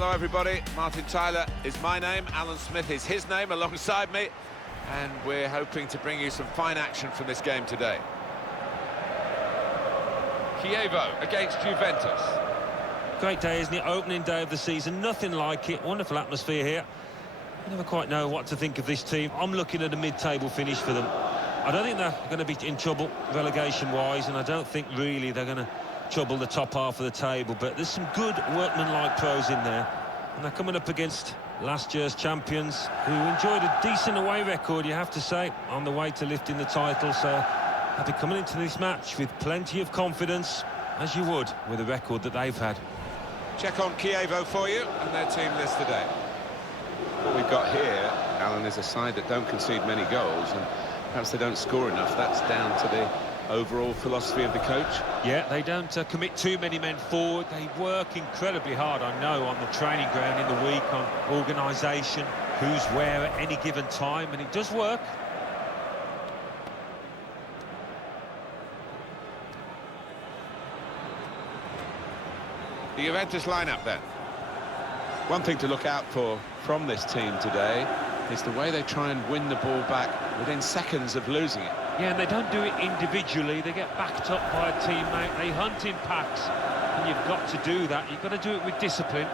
Hello everybody, Martin Tyler is my name, Alan Smith is his name alongside me, and we're hoping to bring you some fine action from this game today. Chievo against Juventus. Great day, isn't it? Opening day of the season, nothing like it. Wonderful atmosphere here. I never quite know what to think of this team. I'm looking at a mid-table finish for them. I don't think they're going to be in trouble relegation-wise, and I don't think really they're going to trouble the top half of the table, but there's some good workman-like pros in there, and they're coming up against last year's champions who enjoyed a decent away record, you have to say, on the way to lifting the title. So they'll be coming into this match with plenty of confidence, as you would with a record that they've had. Check on Chievo for you and their team list today. What we've got here, Alan, is a side that don't concede many goals, and perhaps they don't score enough. That's down to the overall philosophy of the coach. Yeah, they don't commit too many men forward. They work incredibly hard, I know, on the training ground in the week, on organisation, who's where at any given time, and it does work. The Juventus lineup then. One thing to look out for from this team today is the way they try and win the ball back within seconds of losing it. Yeah, and they don't do it individually. They get backed up by a teammate. They hunt in packs, and you've got to do that. You've got to do it with discipline.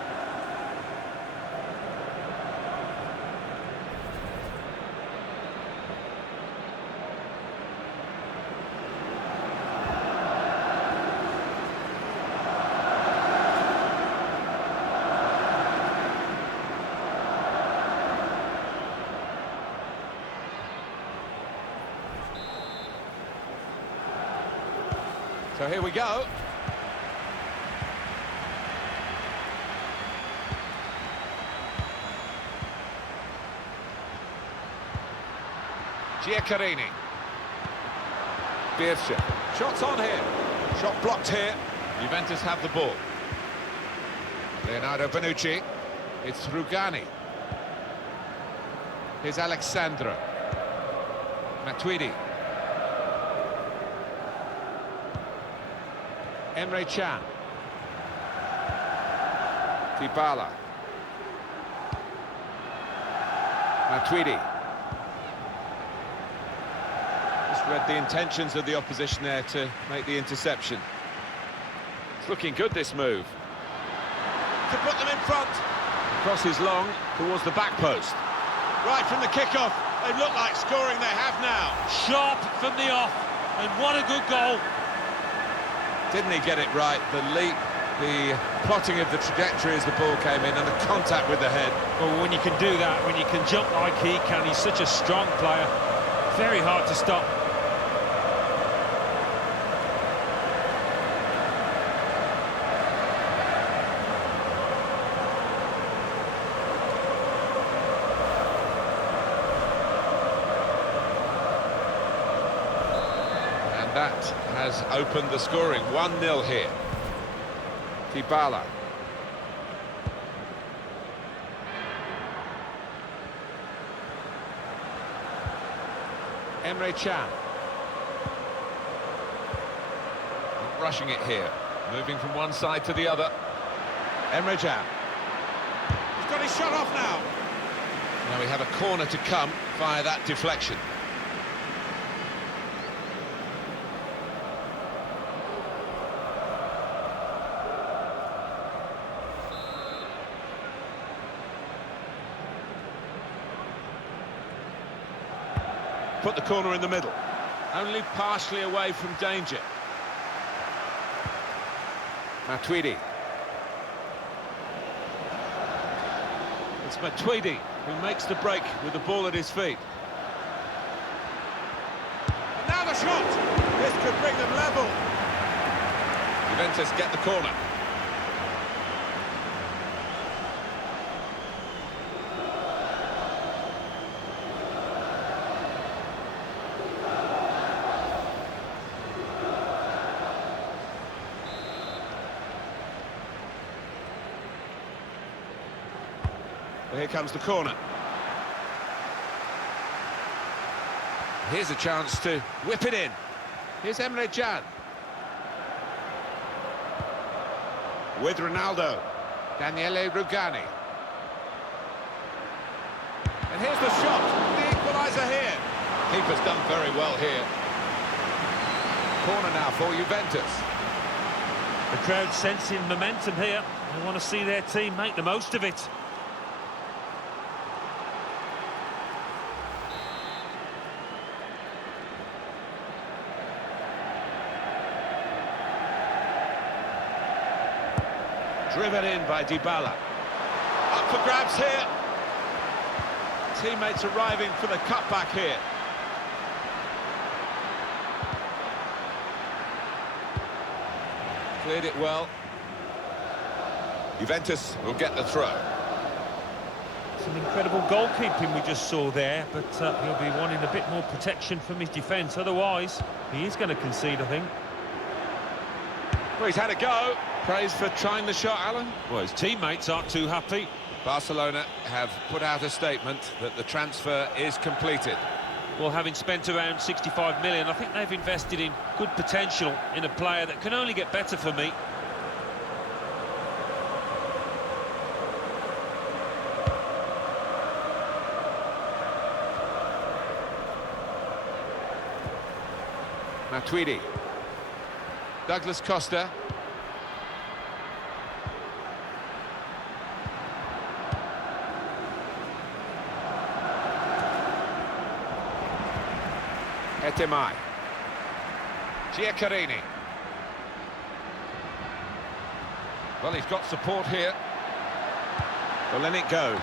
So here we go. Giaccherini. Bielsa. Shots on here. Shot blocked here. Juventus have the ball. Leonardo Bonucci. It's Rugani. Here's Alexandra. Matuidi. Emre Can. Dybala. Matuidi. Just read the intentions of the opposition there to make the interception. It's looking good, this move. To put them in front. Crosses long towards the back post. Right from the kickoff. They look like scoring, they have now. Sharp from the off, and what a good goal. Didn't he get it right? The leap, the plotting of the trajectory as the ball came in, and the contact with the head. Well, when you can do that, when you can jump like he can, he's such a strong player. Very hard to stop. That has opened the scoring. 1-0 here. Dybala. Emre Can. Not rushing it here. Moving from one side to the other. Emre Can. He's got his shot off now. Now we have a corner to come via that deflection. Put the corner in the middle. Only partially away from danger. Matuidi. It's Matuidi who makes the break with the ball at his feet. And now the shot! This could bring them level. Juventus get the corner. Here comes the corner. Here's a chance to whip it in. Here's Emre Can. With Ronaldo. Daniele Rugani. And here's the shot, the equaliser here. Keeper's done very well here. Corner now for Juventus. The crowd sensing momentum here. They want to see their team make the most of it. Driven in by Dybala. Up for grabs here. Teammates arriving for the cutback here. Cleared it well. Juventus will get the throw. Some incredible goalkeeping we just saw there, but he'll be wanting a bit more protection from his defence. Otherwise, he is going to concede, I think. Well, he's had a go. Praise for trying the shot, Alan. Well, his teammates aren't too happy. Barcelona have put out a statement that the transfer is completed. Well, having spent around 65 million, I think they've invested in good potential in a player that can only get better for me. Matuidi. Douglas Costa. Etemai. Giaccherini. Well, he's got support here. Well, then it goes.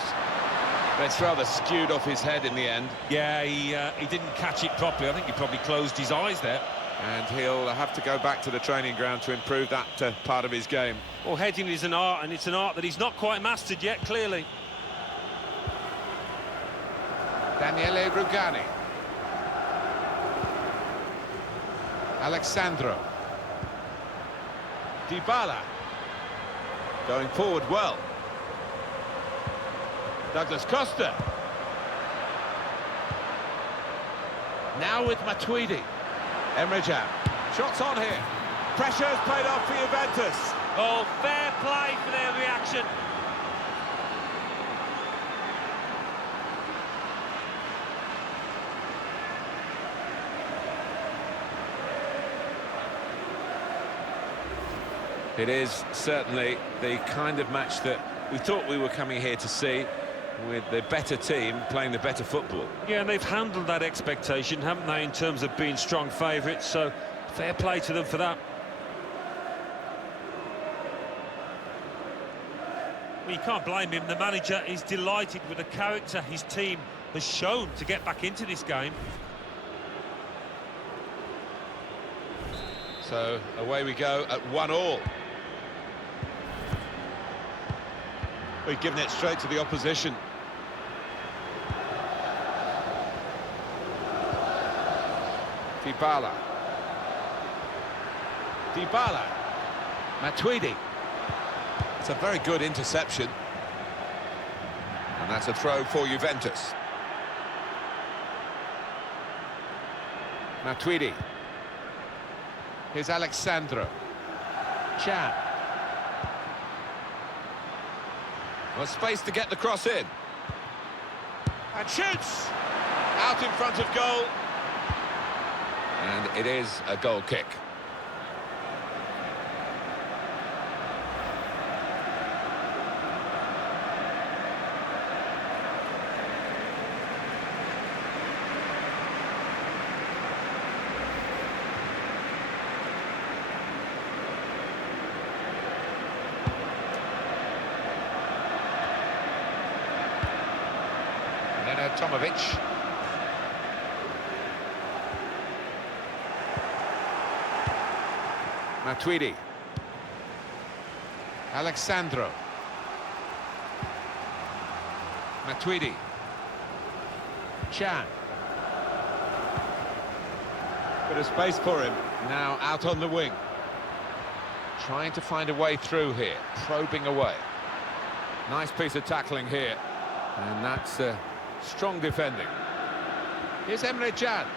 But it's rather skewed off his head in the end. Yeah, he didn't catch it properly. I think he probably closed his eyes there. And he'll have to go back to the training ground to improve that part of his game. Well, heading is an art, and it's an art that he's not quite mastered yet, clearly. Daniele Rugani. Alexandro. Dybala. Going forward well. Douglas Costa. Now with Matuidi. Emre Can. Shots on here. Pressure's played off for Juventus. Oh, fair play for their reaction. It is certainly the kind of match that we thought we were coming here to see, with the better team playing the better football. Yeah, and they've handled that expectation, haven't they, in terms of being strong favourites, so fair play to them for that. Well, you can't blame him. The manager is delighted with the character his team has shown to get back into this game. So away we go at 1-1. We've given it straight to the opposition. Dybala. Dybala. Matuidi. It's a very good interception. And that's a throw for Juventus. Matuidi. Here's Alexandro. Can. Well, space to get the cross in. And shoots! Out in front of goal. And it is a goal kick. Tomovic. Matuidi. Alexandro. Matuidi. Can. Bit of space for him. Now out on the wing. Trying to find a way through here. Probing away. Nice piece of tackling here. And that's strong defending. Here's Emre Can.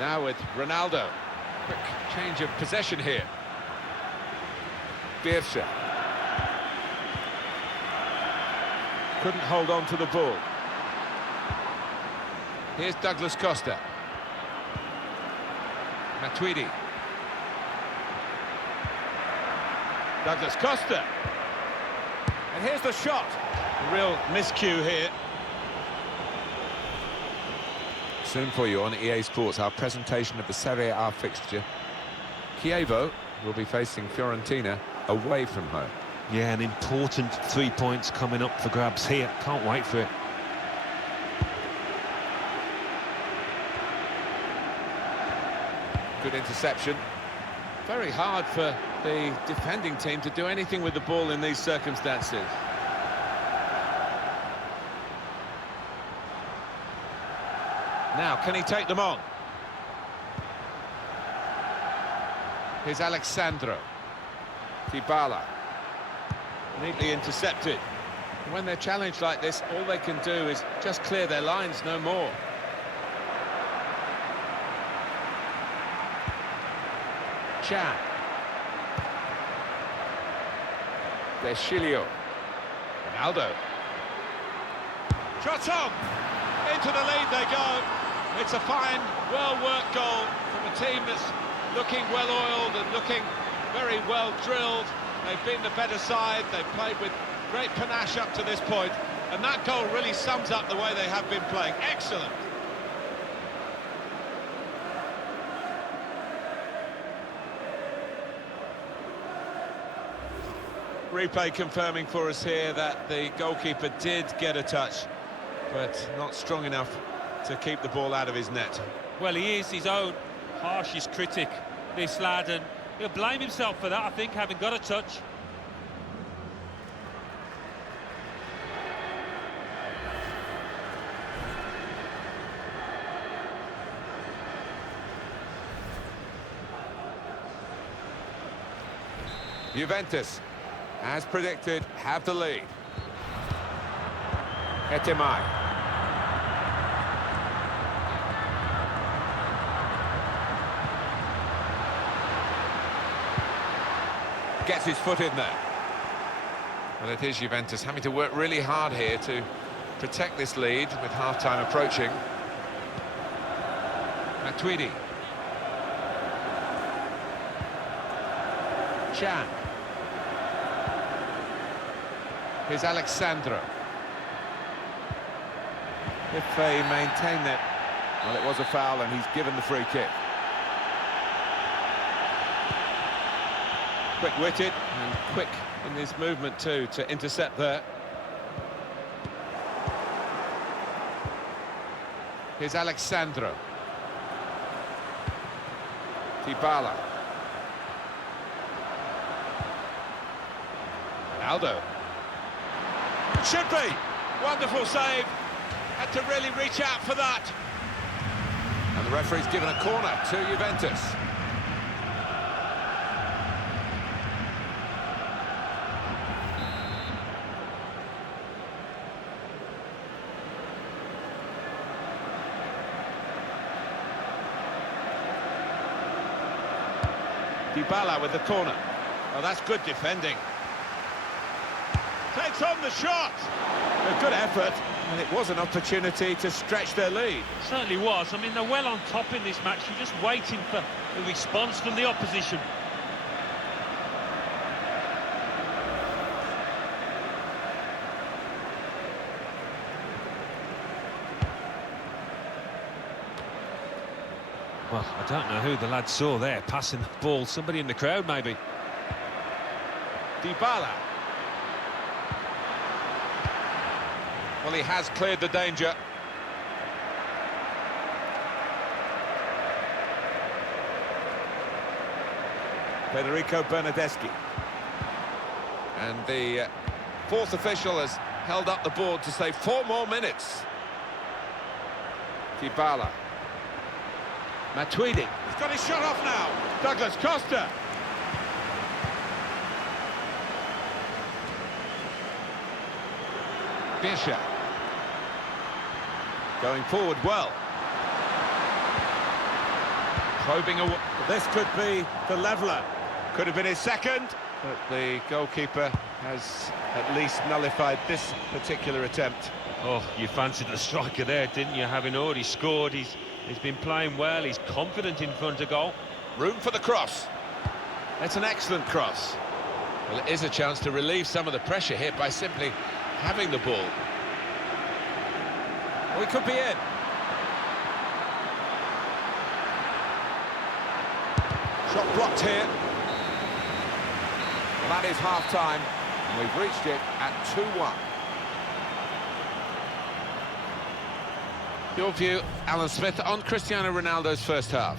Now with Ronaldo. Quick change of possession here. Birsha. Couldn't hold on to the ball. Here's Douglas Costa. Matuidi. Douglas Costa. And here's the shot. A real miscue here. Soon for you on EA Sports, our presentation of the Serie A fixture. Chievo will be facing Fiorentina away from home. Yeah, an important 3 points coming up for grabs here. Can't wait for it. Good interception. Very hard for the defending team to do anything with the ball in these circumstances. Now, can he take them on? Here's Alexandro. Dybala. Neatly intercepted. When they're challenged like this, all they can do is just clear their lines, no more. Chan. Deschilio. Ronaldo. Shot on! Into the lead they go. It's a fine, well-worked goal from a team that's looking well-oiled and looking very well-drilled. They've been the better side. They've played with great panache up to this point, and that goal really sums up the way they have been playing. Excellent. Replay confirming for us here that the goalkeeper did get a touch, but not strong enough to keep the ball out of his net. Well, he is his own harshest critic, this lad, and he'll blame himself for that, I think, having got a touch. Juventus, as predicted, have the lead. Etemai. Gets his foot in there. Well, it is Juventus having to work really hard here to protect this lead with half-time approaching. Matuidi. Chan. Here's Alexandro. If they maintain that, well, it was a foul and he's given the free kick. Quick-witted and quick in his movement too to intercept there. Here's Alexandro. Dybala. Ronaldo. Should be. Wonderful save. Had to really reach out for that. And the referee's given a corner to Juventus. Dybala with the corner. Oh, that's good defending. Takes on the shot. A good effort, and it was an opportunity to stretch their lead. Certainly was. I mean, they're well on top in this match. You're just waiting for a response from the opposition. Well, I don't know who the lad saw there passing the ball. Somebody in the crowd, maybe. Dybala. Well, he has cleared the danger. Federico Bernardeschi. And the fourth official has held up the board to say 4 more minutes. Dybala. Matuidi. He's got his shot off now. Douglas Costa. Birsha. Going forward well. Probing away. This could be the leveller. Could have been his second. but the goalkeeper has at least nullified this particular attempt. Oh, you fancied the striker there, didn't you? Having already scored, he's been playing well, he's confident in front of goal. Room for the cross. It's an excellent cross. Well, it is a chance to relieve some of the pressure here by simply having the ball. We could be in. Shot blocked here. Well, that is half-time, and we've reached it at 2-1. Your view, Alan Smith, on Cristiano Ronaldo's first half?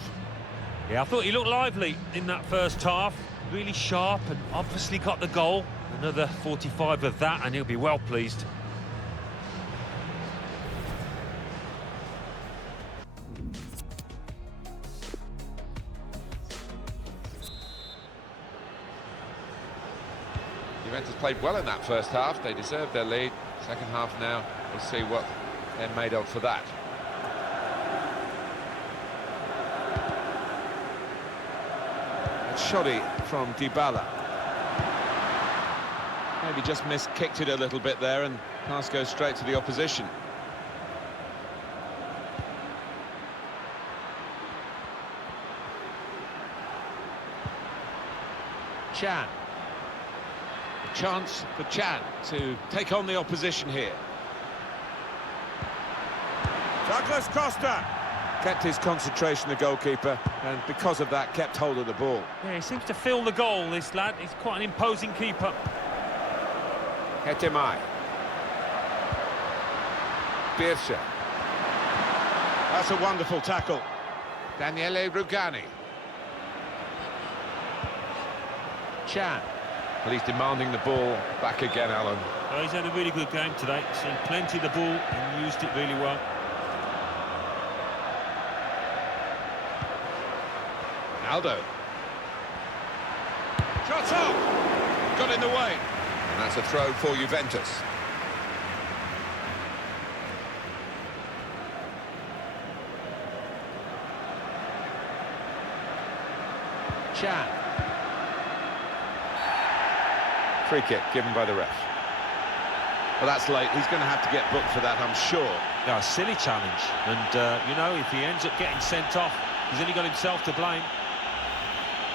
Yeah, I thought he looked lively in that first half. Really sharp and obviously got the goal. Another 45 of that and he'll be well pleased. Juventus played well in that first half. They deserved their lead. Second half now, we'll see what they're made of for that. Shoddy from Dybala. Maybe just kicked it a little bit there, and pass goes straight to the opposition. Chan. A chance for Chan to take on the opposition here. Douglas Costa kept his concentration, the goalkeeper, and because of that kept hold of the ball. Yeah, he seems to fill the goal, this lad. He's quite an imposing keeper. Hetemai. Birsa. That's a wonderful tackle. Daniele Rugani. Chan. Well, he's demanding the ball back again, Alan. Oh, he's had a really good game today. Seen plenty of the ball and used it really well. Aldo. Shot up! Got in the way. And that's a throw for Juventus. Chan. Free kick given by the ref. Well, that's late. He's going to have to get booked for that, I'm sure. No, a silly challenge. And, you know, if he ends up getting sent off, he's only got himself to blame.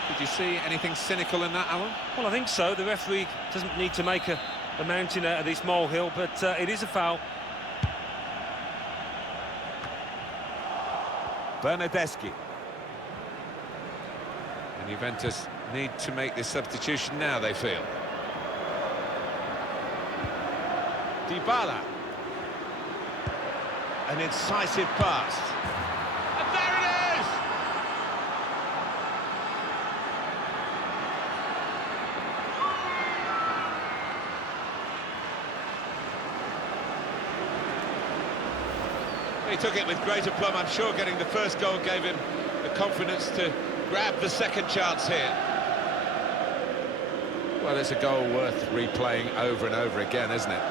Did you see anything cynical in that, Alan? Well, I think so. The referee doesn't need to make a mountain out of this molehill, but it is a foul. Bernardeschi. And Juventus need to make this substitution now, they feel. Dybala. An incisive pass. And there it is! He took it with great aplomb. I'm sure getting the first goal gave him the confidence to grab the second chance here. Well, it's a goal worth replaying over and over again, isn't it?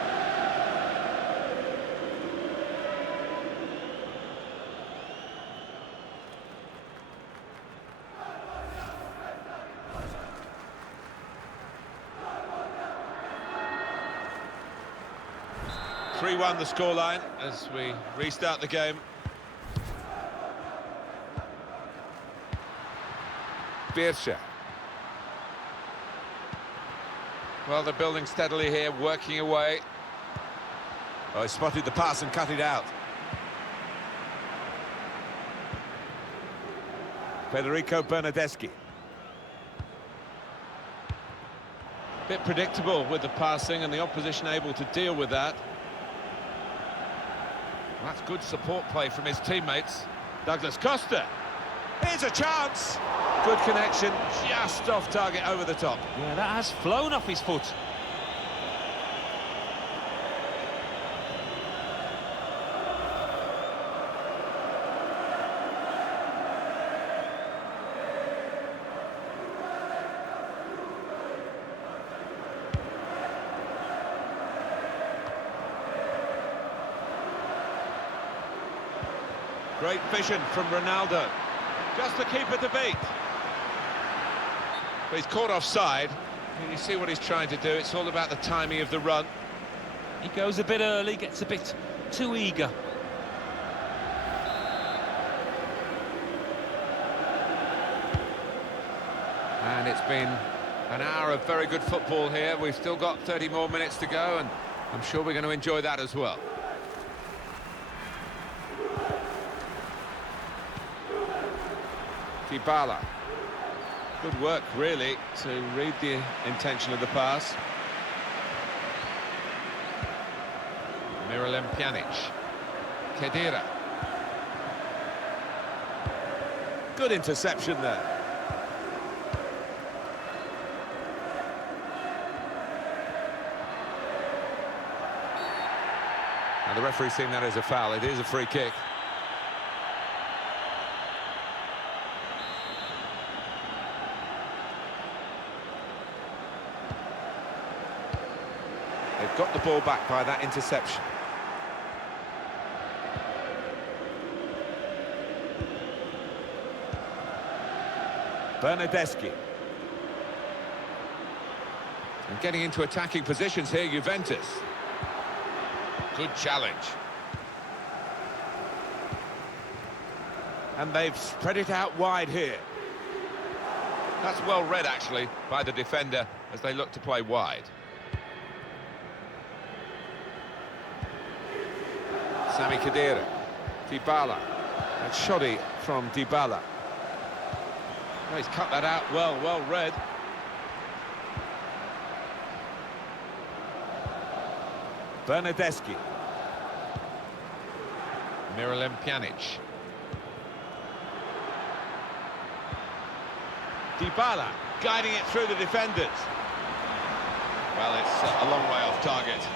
(3-1) the scoreline as we restart the game. Birsa. Well, they're building steadily here, working away. Oh, he spotted the pass and cut it out. Federico Bernardeschi. Bit predictable with the passing and the opposition able to deal with that. That's good support play from his teammates. Douglas Costa. Here's a chance. Good connection, just off target over the top. Yeah, that has flown off his foot. Great vision from Ronaldo. Just the keeper to beat. But he's caught offside. And you see what he's trying to do. It's all about the timing of the run. He goes a bit early, gets a bit too eager. And it's been an hour of very good football here. We've still got 30 more minutes to go, and I'm sure we're going to enjoy that as well. Dybala. Good work, really, to read the intention of the pass. Miralem Pjanic. Khedira. Good interception there. And the referee's seen that as a foul. It is a free kick. They've got the ball back by that interception. Bernardeschi. And getting into attacking positions here, Juventus. Good challenge. And they've spread it out wide here. That's well read, actually, by the defender as they look to play wide. Sami Khedira. Dybala. That's shoddy from Dybala. Oh, he's cut that out well read. Bernardeschi. Miralem Pjanic. Dybala guiding it through the defenders. Well, it's a long way off target.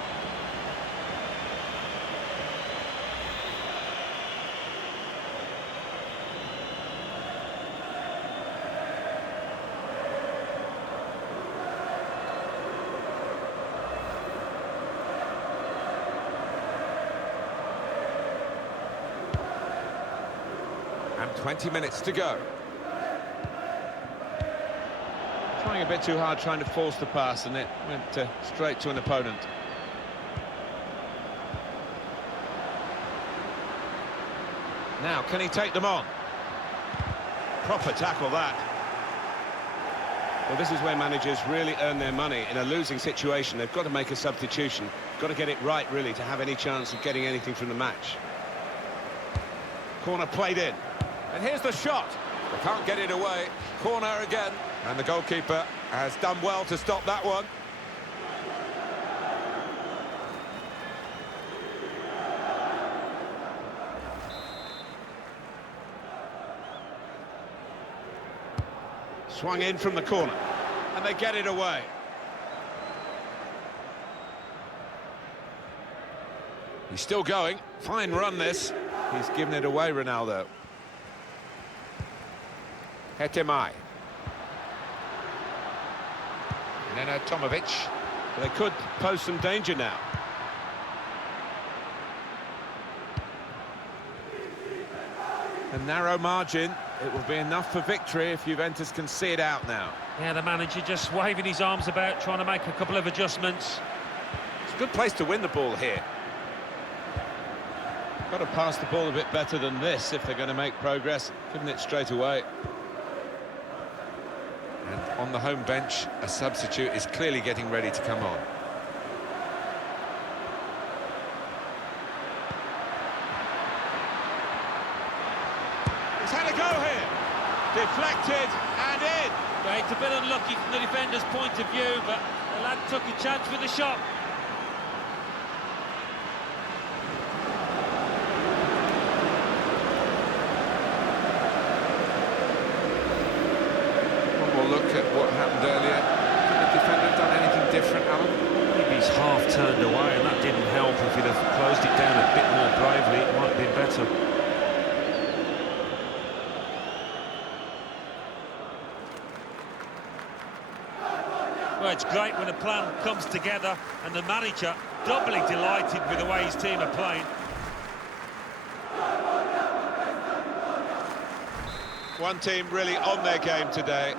And 20 minutes to go. Trying a bit too hard, trying to force the pass, and it went straight to an opponent. Now, can he take them on? Proper tackle, that. Well, this is where managers really earn their money. In a losing situation, they've got to make a substitution. Got to get it right, really, to have any chance of getting anything from the match. Corner played in. And here's the shot. They can't get it away. Corner again. And the goalkeeper has done well to stop that one. Swung in from the corner. And they get it away. He's still going. Fine run, this. He's given it away, Ronaldo. Hetemai. Neno Tomovic. They could pose some danger now. A narrow margin. It will be enough for victory if Juventus can see it out now. Yeah, the manager just waving his arms about, trying to make a couple of adjustments. It's a good place to win the ball here. Got to pass the ball a bit better than this if they're going to make progress. Giving it straight away. And on the home bench, a substitute is clearly getting ready to come on. He's had a go here. Deflected and in. Yeah, it's a bit unlucky from the defender's point of view, but the lad took a chance with the shot. Look at what happened earlier. Could the defender have done anything different, Alan? Maybe he's half turned away, and that didn't help. If he'd have closed it down a bit more bravely, it might have been better. Well, it's great when a plan comes together, and the manager doubly delighted with the way his team are playing. One team really on their game today.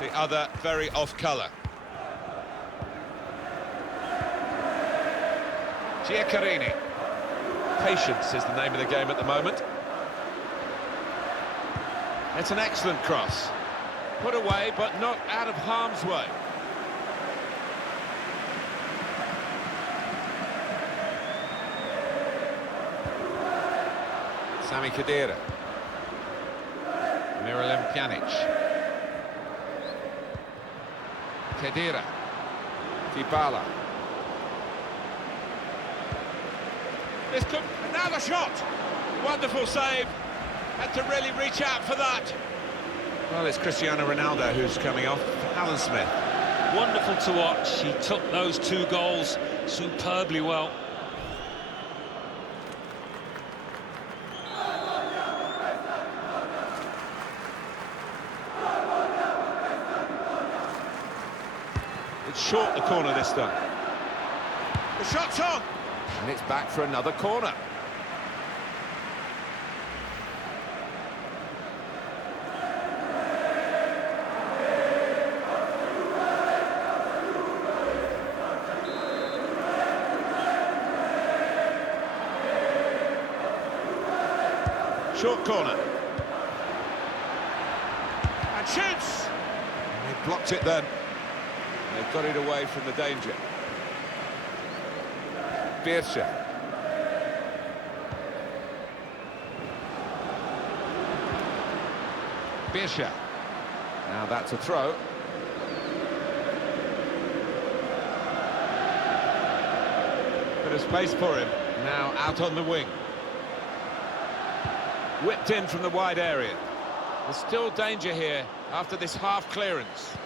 The other very off colour. Giaccherini. Patience is the name of the game at the moment. It's an excellent cross. Put away, but not out of harm's way. Sami Khedira. Miralem Pjanic. Khedira. Dybala. This could... Now the shot! Wonderful save. Had to really reach out for that. Well, it's Cristiano Ronaldo who's coming off. Alan Smith. Wonderful to watch. He took those 2 goals superbly well. It's short the corner this time. The shot's on! And it's back for another corner. Short corner. And shoots! And they blocked it then. They've got it away from the danger. Birsha. Birsha. Now that's a throw. Bit of space for him. Now out on the wing. Whipped in from the wide area. There's still danger here after this half clearance.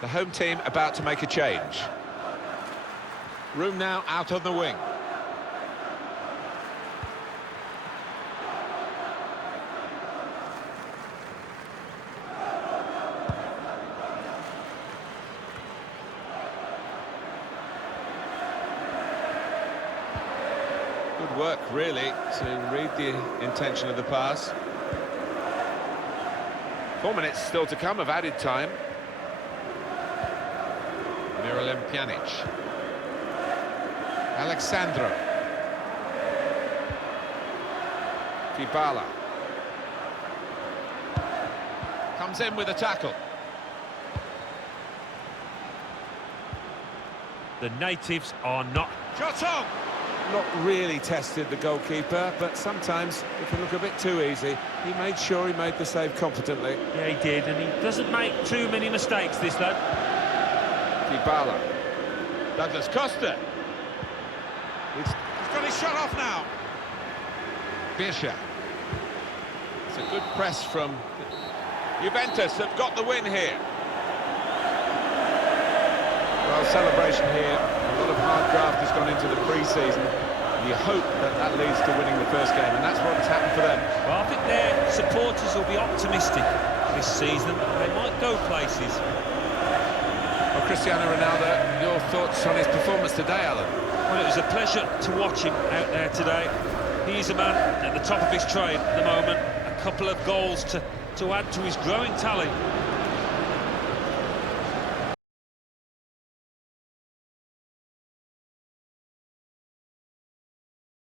The home team about to make a change. Room now out on the wing. Good work, really, to read the intention of the pass. 4 minutes still to come of added time. Miralem Pjanic. Alexandro. Dybala. Comes in with a tackle. The natives are not... Shot on! Not really tested the goalkeeper, but sometimes it can look a bit too easy. He made sure he made the save competently. Yeah, he did, and he doesn't make too many mistakes, this lad. Dybala. Douglas Costa. He's got his shot off now. Birsha. It's a good press from Juventus. Have got the win here. Well, celebration here. A lot of hard graft has gone into the pre-season. You hope that that leads to winning the first game, and that's what's happened for them. Well, I think their supporters will be optimistic this season. They might go places. Well, Cristiano Ronaldo, your thoughts on his performance today, Alan? Well, it was a pleasure to watch him out there today. He's a man at the top of his trade at the moment. A couple of goals to add to his growing tally.